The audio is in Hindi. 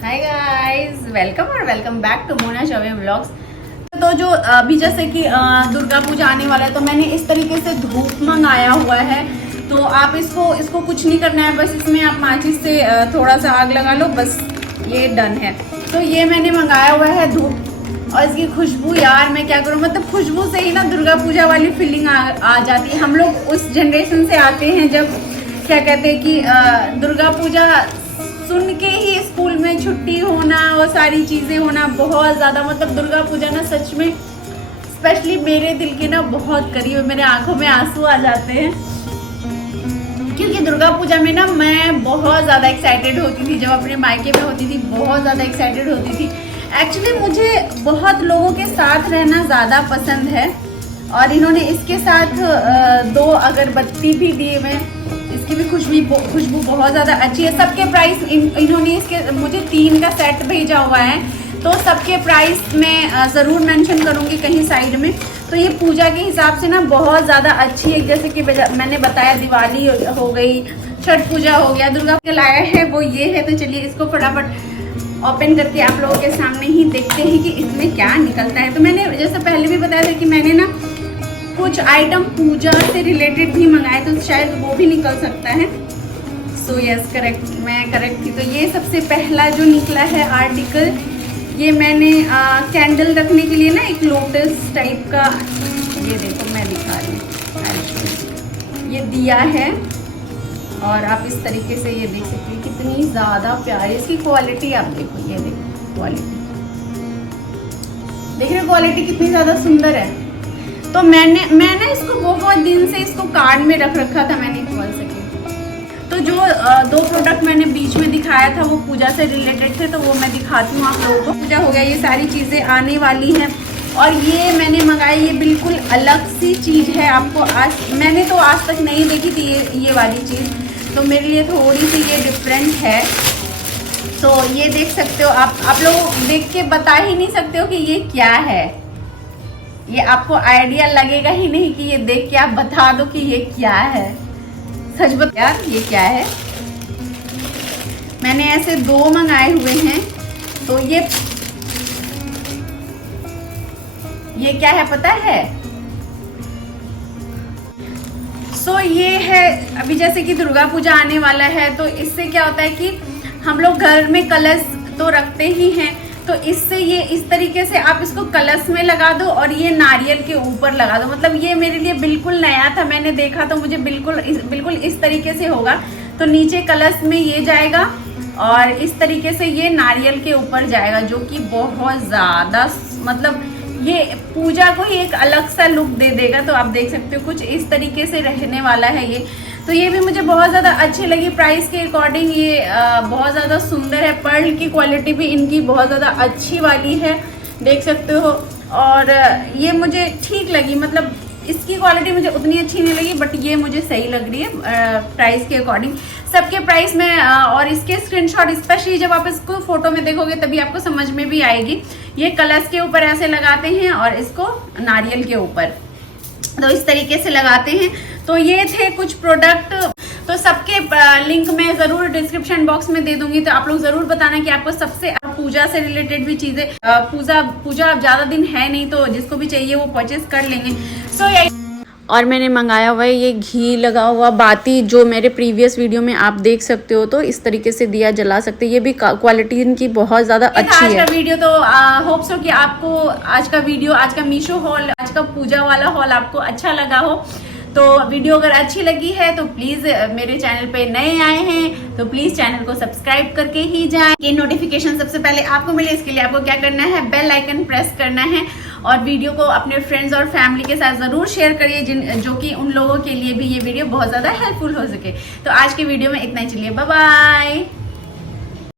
Hi guys, welcome back to Mona Chaubey vlogs. तो जो अभी जैसे कि दुर्गा पूजा आने वाला है, तो मैंने इस तरीके से धूप मंगाया हुआ है। तो आप इसको कुछ नहीं करना है, बस इसमें आप माचिस से थोड़ा सा आग लगा लो, बस ये डन है। तो ये मैंने मंगाया हुआ है धूप, और इसकी खुशबू, यार मैं क्या करूँ, मतलब खुशबू से ही ना दुर्गा पूजा वाली फीलिंग आ जाती है। हम लोग उस जनरेशन से आते हैं जब क्या कहते हैं कि दुर्गा पूजा सुन के ही स्कूल में छुट्टी होना और सारी चीज़ें होना बहुत ज़्यादा, मतलब दुर्गा पूजा ना सच में स्पेशली मेरे दिल के ना बहुत करीब, मेरे आंखों में आंसू आ जाते हैं। क्योंकि दुर्गा पूजा में ना मैं बहुत ज़्यादा एक्साइटेड होती थी, जब अपने मायके में होती थी बहुत ज़्यादा एक्साइटेड होती थी। एक्चुअली मुझे बहुत लोगों के साथ रहना ज़्यादा पसंद है, और इन्होंने इसके साथ 2 अगरबत्ती भी दिए हुए, इसकी भी खुशबू बहुत ज़्यादा अच्छी है। सबके प्राइस इन्होंने इसके मुझे 3 का सेट भेजा हुआ है, तो सबके प्राइस मैं ज़रूर मेंशन करूँगी कहीं साइड में। तो ये पूजा के हिसाब से ना बहुत ज़्यादा अच्छी है। जैसे कि मैंने बताया, दिवाली हो गई, छठ पूजा हो गया, दुर्गा पूजा लाया है वो ये है। तो चलिए इसको फटाफट ओपन करके आप लोगों के सामने ही देखते हैं कि इसमें क्या निकलता है। तो मैंने जैसे पहले भी बताया था कि मैंने ना कुछ आइटम पूजा से रिलेटेड भी मंगाए, तो शायद वो भी निकल सकता है। सो यस, करेक्ट, मैं करेक्ट थी। तो ये सबसे पहला जो निकला है आर्टिकल, ये मैंने कैंडल रखने के लिए ना एक लोटस टाइप का, ये देखो मैं दिखा रही हूँ, ये दिया है। और आप इस तरीके से ये देख सकते हैं कितनी ज़्यादा प्यारी इसकी क्वालिटी। आप देखो, ये देखो क्वालिटी, देख रहे हो क्वालिटी कितनी ज़्यादा सुंदर है। तो मैं ना इसको बहुत दिन से इसको कार्ड में रख रखा था, मैं नहीं खोल सकी। तो जो 2 प्रोडक्ट मैंने बीच में दिखाया था वो पूजा से रिलेटेड थे, तो वो मैं दिखाती हूँ आप लोगों को। पूजा हो गया, ये सारी चीज़ें आने वाली हैं। और ये मैंने मंगाई, ये बिल्कुल अलग सी चीज़ है। आपको मैंने तो आज तक नहीं देखी थी ये वाली चीज़, तो मेरे लिए थोड़ी सी ये डिफरेंट है। तो ये देख सकते हो आप लोग देख के बता ही नहीं सकते हो कि ये क्या है। ये आपको आइडिया लगेगा ही नहीं कि ये देख के आप बता दो कि ये क्या है। सच बता यार, ये क्या है। मैंने ऐसे 2 मंगाए हुए हैं। तो ये क्या है पता है? सो ये है, अभी जैसे कि दुर्गा पूजा आने वाला है, तो इससे क्या होता है कि हम लोग घर में कलश तो रखते ही हैं। तो इससे ये इस तरीके से आप इसको कलश में लगा दो और ये नारियल के ऊपर लगा दो। मतलब ये मेरे लिए बिल्कुल नया था, मैंने देखा तो मुझे बिल्कुल इस तरीके से होगा। तो नीचे कलश में ये जाएगा और इस तरीके से ये नारियल के ऊपर जाएगा, जो कि बहुत ज़्यादा, मतलब ये पूजा को ही एक अलग सा लुक दे देगा। तो आप देख सकते हो कुछ इस तरीके से रहने वाला है ये। तो ये भी मुझे बहुत ज़्यादा अच्छी लगी, प्राइस के अकॉर्डिंग ये बहुत ज़्यादा सुंदर है। पर्ल की क्वालिटी भी इनकी बहुत ज़्यादा अच्छी वाली है, देख सकते हो। और ये मुझे ठीक लगी, मतलब इसकी क्वालिटी मुझे उतनी अच्छी नहीं लगी, बट ये मुझे सही लग रही है प्राइस के अकॉर्डिंग। सबके प्राइस में और इसके स्क्रीनशॉट, स्पेशली जब आप इसको फोटो में देखोगे तभी आपको समझ में भी आएगी। ये कलश के ऊपर ऐसे लगाते हैं और इसको नारियल के ऊपर, तो इस तरीके से लगाते हैं। तो ये थे कुछ प्रोडक्ट, तो सबके लिंक मैं ज़रूर डिस्क्रिप्शन बॉक्स में दे दूंगी। तो आप लोग ज़रूर बताना कि आपको सबसे पूजा से रिलेटेड भी चीज़ें, पूजा अब ज़्यादा दिन है नहीं, तो जिसको भी चाहिए वो परचेज कर लेंगे। सो यही। और मैंने मंगाया हुआ है ये घी लगा हुआ बाती, जो मेरे प्रीवियस वीडियो में आप देख सकते हो। तो इस तरीके से दिया जला सकते हैं, ये भी क्वालिटी इनकी बहुत ज़्यादा अच्छी है। आज का वीडियो तो होप सो कि आपको आज का मीशो हॉल, आज का पूजा वाला हॉल आपको अच्छा लगा हो। तो वीडियो अगर अच्छी लगी है तो प्लीज़, मेरे चैनल पे नए आए हैं तो प्लीज़ चैनल को सब्सक्राइब करके ही जाएं कि नोटिफिकेशन सबसे पहले आपको मिले। इसके लिए आपको क्या करना है, बेल आइकन प्रेस करना है। और वीडियो को अपने फ्रेंड्स और फैमिली के साथ ज़रूर शेयर करिए, जो कि उन लोगों के लिए भी ये वीडियो बहुत ज़्यादा हेल्पफुल हो सके। तो आज के वीडियो में इतना ही, चलिए बाय बाय।